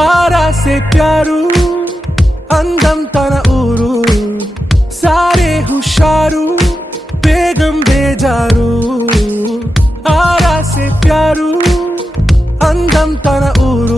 ఆరాసే ప్యారు అందం తన ఊరు సారే హుషారు బేగం బేజారు ఆరాసే ప్యారు అందం తన ఊరు